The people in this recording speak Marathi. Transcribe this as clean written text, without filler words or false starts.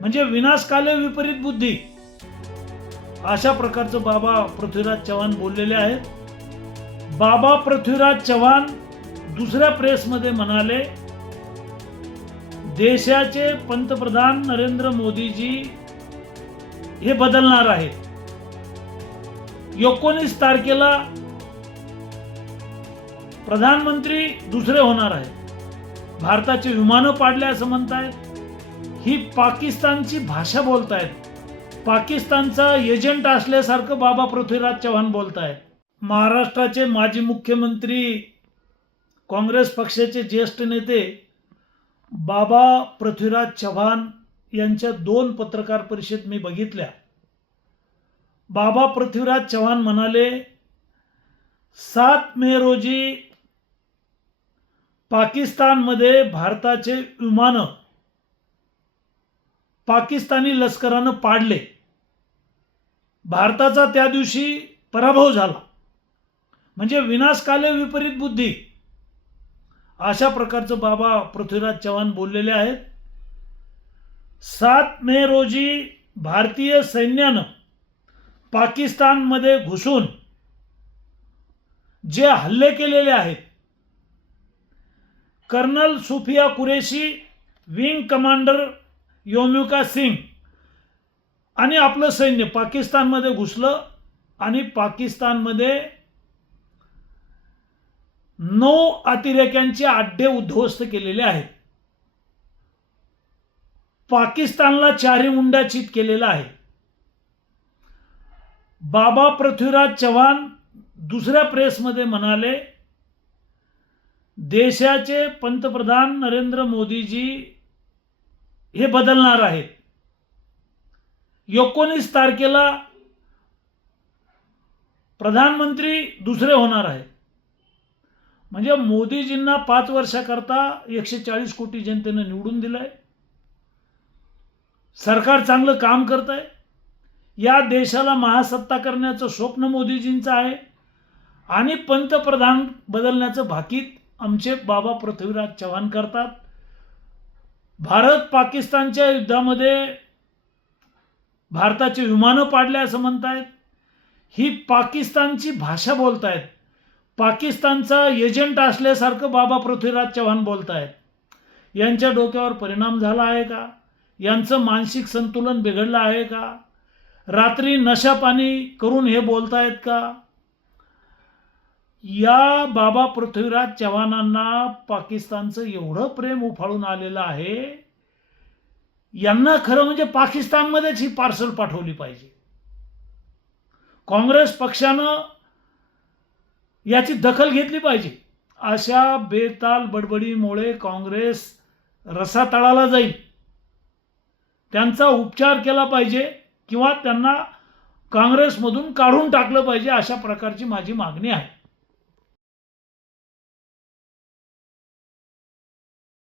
म्हणजे विनाशकाले विपरीत बुद्धी, अशा प्रकारचं बाबा पृथ्वीराज चव्हाण बोललेले आहेत. बाबा पृथ्वीराज चव्हाण दुसऱ्या प्रेसमध्ये म्हणाले, देशाचे पंतप्रधान नरेंद्र मोदीजी हे बदलणार आहेत. 19 तारखेला प्रधानमंत्री दुसरे होणार आहेत. भारताचे विमानं पाडले असं म्हणतायत. ही पाकिस्तानची भाषा बोलतायत. पाकिस्तानचा एजंट असल्यासारखं बाबा पृथ्वीराज चव्हाण बोलतायत. महाराष्ट्राचे माजी मुख्यमंत्री, काँग्रेस पक्षाचे ज्येष्ठ नेते बाबा पृथ्वीराज चव्हाण यांच्या 2 पत्रकार परिषद मी बघितल्या. बाबा पृथ्वीराज चव्हाण म्हणाले, 7 मे रोजी पाकिस्तानमध्ये भारताचे विमानं पाकिस्तानी लष्करानं पाडले. भारताचा त्या दिवशी पराभव झाला. म्हणजे विनाशकाले विपरीत बुद्धी, अशा प्रकारचं बाबा पृथ्वीराज चव्हाण बोललेले आहेत. 7 मे रोजी भारतीय सैन्यानं पाकिस्तानमध्ये घुसून जे हल्ले केलेले आहेत, colonel Sofiya Qureshi, wing commander Vyomika Singh आणि आपलं सैन्य पाकिस्तानमध्ये घुसलं आणि पाकिस्तानमध्ये 9 अतिरेक्यांचे अड्डे उद्ध्वस्त केलेले आहेत. पाकिस्तानला चारी मुंडाचित केलेला आहे. बाबा पृथ्वीराज चव्हाण दुसऱ्या प्रेसमध्ये म्हणाले, देशाचे पंतप्रधान नरेंद्र मोदीजी हे बदलणार आहेत. 19 तारखेला प्रधानमंत्री दुसरे होणार आहेत. म्हणजे मोदीजींना 5 वर्षाकरता 140 कोटी जनतेनं निवडून दिलंय. सरकार चांगलं काम करत आहे. या देशाला महासत्ता करण्याचं स्वप्न मोदीजींचं आहे आणि पंतप्रधान बदलण्याचं भाकीत आमचे बाबा पृथ्वीराज चव्हाण करतात. भारत पाकिस्तानच्या युद्धामध्ये भारताचे विमानं पाडले असं म्हणतायत. ही पाकिस्तानची भाषा बोलतायत. पाकिस्तानचा एजंट असल्यासारखं बाबा पृथ्वीराज चव्हाण बोलतायत. यांच्या डोक्यावर परिणाम झाला आहे का? यांचं मानसिक संतुलन बिघडलं आहे का? रात्री नशापाणी करून हे बोलतायत का? या बाबा पृथ्वीराज चव्हाणांना पाकिस्तानचं एवढं प्रेम उफाळून आलेलं आहे, यांना खरं म्हणजे पाकिस्तानमध्येच ही पार्सल पाठवली पाहिजे. काँग्रेस पक्षानं याची दखल घेतली पाहिजे. अशा बेताल बडबडीमुळे काँग्रेस रसातळाला जाईल. त्यांचा उपचार केला पाहिजे किंवा त्यांना काँग्रेसमधून काढून टाकलं पाहिजे, अशा प्रकारची माझी मागणी आहे.